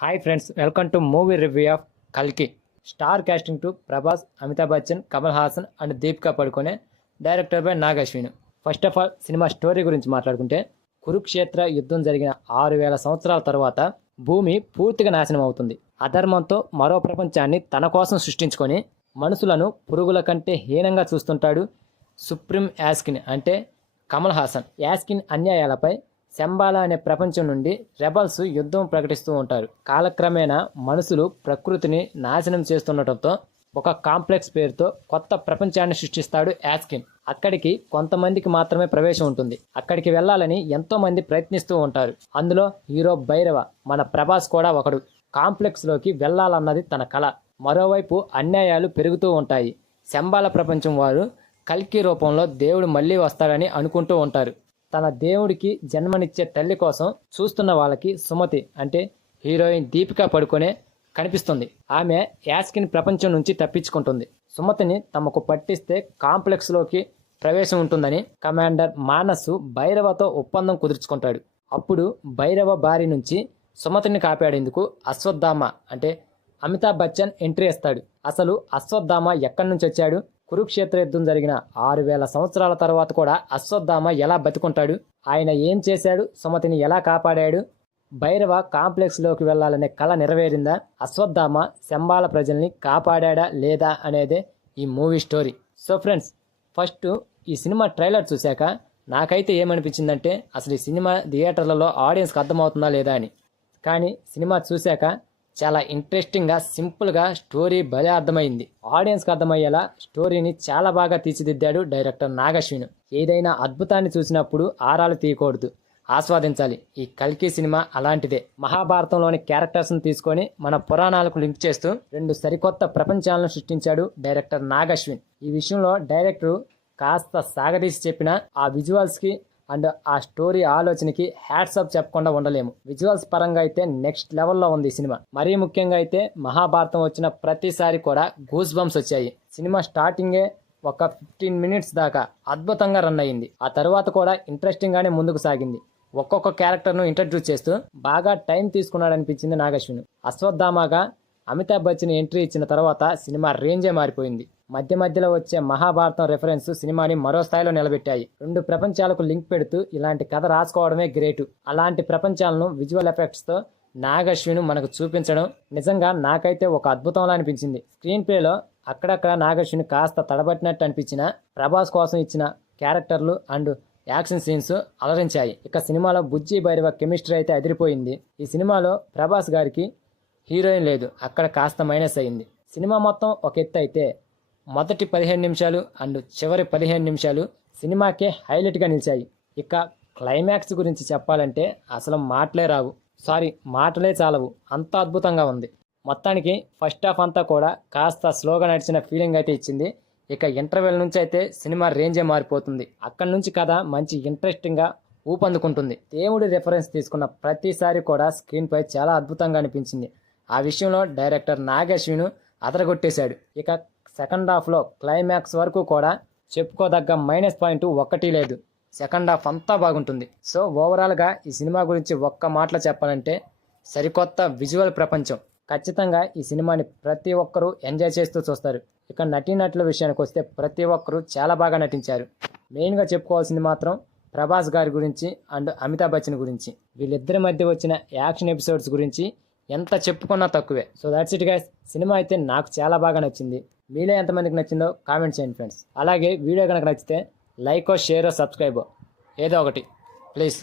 Hi friends, welcome to movie review of కల్కి. Star casting to Prabhas, Amitabh Bachchan, Kamal Haasan and Deepika Padukone. Director by Nag Ashwin. First of all cinema story గురించి మాట్లాడుకుంటే, కురుక్షేత్ర యుద్ధం జరిగిన 6000 సంవత్సరాల తర్వాత భూమి పూర్తిగా నాశనం అవుతుంది. అధర్మంతో మరో ప్రపంచాన్ని తన కోసం సృష్టించుకొని మనుషులను పురుగుల కంటే హీనంగా చూస్తుంటాడు సుప్రీం యాస్కిన్ అంటే కమల్ హాసన్. యాస్కిన్ అన్యాయాలపై శంబాలా అనే ప్రపంచం నుండి రెబల్స్ యుద్ధం ప్రకటిస్తూ ఉంటారు. కాలక్రమేణా మనుషులు ప్రకృతిని నాశనం చేస్తుండటంతో ఒక కాంప్లెక్స్ పేరుతో కొత్త ప్రపంచాన్ని సృష్టిస్తాడు యాస్కిన్. అక్కడికి కొంతమందికి మాత్రమే ప్రవేశం ఉంటుంది. అక్కడికి వెళ్ళాలని ఎంతో మంది ప్రయత్నిస్తూ ఉంటారు. అందులో హీరో భైరవ, మన ప్రభాస్ కూడా ఒకడు. కాంప్లెక్స్ లోకి వెళ్లాలన్నది తన కల. మరోవైపు అన్యాయాలు పెరుగుతూ ఉంటాయి. శంబాల ప్రపంచం వారు కల్కి రూపంలో దేవుడు మళ్ళీ వస్తాడని అనుకుంటూ ఉంటారు. తన దేవుడికి జన్మనిచ్చే తల్లి కోసం చూస్తున్న వాళ్ళకి సుమతి అంటే హీరోయిన్ దీపికా పడుకొనే కనిపిస్తుంది. ఆమె యాస్కిన్ ప్రపంచం నుంచి తప్పించుకుంటుంది. సుమతిని తమకు పట్టిస్తే కాంప్లెక్స్ లోకి ప్రవేశం ఉంటుందని కమాండర్ మానస్ భైరవతో ఒప్పందం కుదుర్చుకుంటాడు. అప్పుడు భైరవ బారి నుంచి సుమతిని కాపాడేందుకు అశ్వత్థామ అంటే అమితాబ్ బచ్చన్ ఎంట్రీ ఇస్తాడు. అసలు అశ్వత్థామ ఎక్కడి నుంచి వచ్చాడు? కురుక్షేత్ర యుద్ధం జరిగిన 6000 సంవత్సరాల తర్వాత కూడా అశ్వత్థామ ఎలా బతుకుంటాడు? ఆయన ఏం చేశాడు? సుమతిని ఎలా కాపాడాడు? భైరవ కాంప్లెక్స్ లోకి వెళ్లాలనే కళ నెరవేరిందా? అశ్వత్థామ శంబాల ప్రజల్ని కాపాడా లేదా అనేదే ఈ movie story. So friends, first ఈ సినిమా ట్రైలర్ చూశాక నాకైతే ఏమనిపించిందంటే, అసలు ఈ సినిమా థియేటర్లలో ఆడియన్స్కి అర్థమవుతుందా లేదా అని. కానీ సినిమా చూశాక చాలా ఇంట్రెస్టింగ్గా, సింపుల్గా స్టోరీ భలే అర్థమైంది. ఆడియన్స్కి అర్థమయ్యేలా స్టోరీని చాలా బాగా తీర్చిదిద్దాడు డైరెక్టర్ నాగ్ అశ్విన్. ఏదైనా అద్భుతాన్ని చూసినప్పుడు ఆరాలు తీయకూడదు, ఆస్వాదించాలి. ఈ కల్కి సినిమా అలాంటిదే. మహాభారతంలోని క్యారెక్టర్స్ని తీసుకొని మన పురాణాలకు లింక్ చేస్తూ 2 సరికొత్త ప్రపంచాలను సృష్టించాడు డైరెక్టర్ నాగ్ అశ్విన్. ఈ విషయంలో డైరెక్టర్ కాస్త సాగదీసి చెప్పిన ఆ విజువల్స్కి అండ్ ఆ స్టోరీ ఆలోచనకి హ్యాట్సప్ చెప్పకుండా ఉండలేము. విజువల్స్ పరంగా అయితే నెక్స్ట్ లెవెల్లో ఉంది ఈ సినిమా. మరీ ముఖ్యంగా అయితే మహాభారతం వచ్చిన ప్రతిసారి కూడా గూస్ బంప్స్ వచ్చాయి. సినిమా స్టార్టింగే ఒక 15 మినిట్స్ దాకా అద్భుతంగా రన్ అయ్యింది. ఆ తర్వాత కూడా ఇంట్రెస్టింగ్ గానే ముందుకు సాగింది. ఒక్కొక్క క్యారెక్టర్ను ఇంట్రడ్యూస్ చేస్తూ బాగా టైం తీసుకున్నాడు అనిపించింది నాగ్ అశ్విన్. అశ్వత్థామగా అమితాబ్ బచ్చన్ ఎంట్రీ ఇచ్చిన తర్వాత సినిమా రేంజే మారిపోయింది. మధ్య మధ్యలో వచ్చే మహాభారతం రెఫరెన్స్ సినిమాని మరో స్థాయిలో నిలబెట్టాయి. 2 ప్రపంచాలకు లింక్ పెడుతూ ఇలాంటి కథ రాసుకోవడమే గ్రేటు. అలాంటి ప్రపంచాలను విజువల్ ఎఫెక్ట్స్తో నాగ్ అశ్విన్ మనకు చూపించడం నిజంగా నాకైతే ఒక అద్భుతంలా అనిపించింది. స్క్రీన్ ప్లేలో అక్కడక్కడ నాగ్ అశ్విన్ కాస్త తడబట్టినట్టు అనిపించిన ప్రభాస్ కోసం ఇచ్చిన క్యారెక్టర్లు అండ్ యాక్షన్ సీన్స్ అలరించాయి. ఇక సినిమాలో బుజ్జి భైరవ కెమిస్ట్రీ అయితే అదిరిపోయింది. ఈ సినిమాలో ప్రభాస్ గారికి హీరోయిన్ లేదు, అక్కడ కాస్త మైనస్ అయింది. సినిమా మొత్తం ఒక ఎత్తు అయితే మొదటి 15 నిమిషాలు అండ్ చివరి 15 నిమిషాలు సినిమాకే హైలైట్గా నిలిచాయి. ఇక క్లైమాక్స్ గురించి చెప్పాలంటే అసలు మాటలే చాలవు, అంత అద్భుతంగా ఉంది. మొత్తానికి ఫస్ట్ హాఫ్ అంతా కూడా కాస్త స్లోగా నడిచిన ఫీలింగ్ అయితే ఇచ్చింది. ఇక ఇంటర్వెల్ నుంచి అయితే సినిమా రేంజే మారిపోతుంది. అక్కడి నుంచి కథ మంచి ఇంట్రెస్టింగ్గా ఊపందుకుంటుంది. దేవుడి రెఫరెన్స్ తీసుకున్న ప్రతిసారి కూడా స్క్రీన్ పై చాలా అద్భుతంగా అనిపించింది. ఆ విషయంలో డైరెక్టర్ నాగ్ అశ్విన్ అదరగొట్టేశాడు. ఇక సెకండ్ హాఫ్లో క్లైమాక్స్ వరకు కూడా చెప్పుకోదగ్గ మైనస్ పాయింట్ ఒక్కటి లేదు. సెకండ్ హాఫ్ అంతా బాగుంటుంది. సో ఓవరాల్గా ఈ సినిమా గురించి ఒక్క మాటలో చెప్పాలంటే సరికొత్త విజువల్ ప్రపంచం. ఖచ్చితంగా ఈ సినిమాని ప్రతి ఒక్కరూ ఎంజాయ్ చేస్తూ చూస్తారు. ఇక నటీనటుల విషయానికి వస్తే ప్రతి ఒక్కరూ చాలా బాగా నటించారు. మెయిన్గా చెప్పుకోవాల్సింది మాత్రం ప్రభాస్ గారి గురించి అండ్ అమితాబ్ బచ్చన్ గురించి. వీళ్ళిద్దరి మధ్య వచ్చిన యాక్షన్ ఎపిసోడ్స్ గురించి ఎంత చెప్పుకున్నా తక్కువే. So that's it guys. Cinema అయితే నాకు చాలా బాగా నచ్చింది. మీలో ఎంతమందికి నచ్చిందో కామెంట్ చేయండి ఫ్రెండ్స్. అలాగే వీడియో కనుక నచ్చితే లైక్, షేర్, సబ్స్క్రైబ్ ఏదో ఒకటి ప్లీజ్.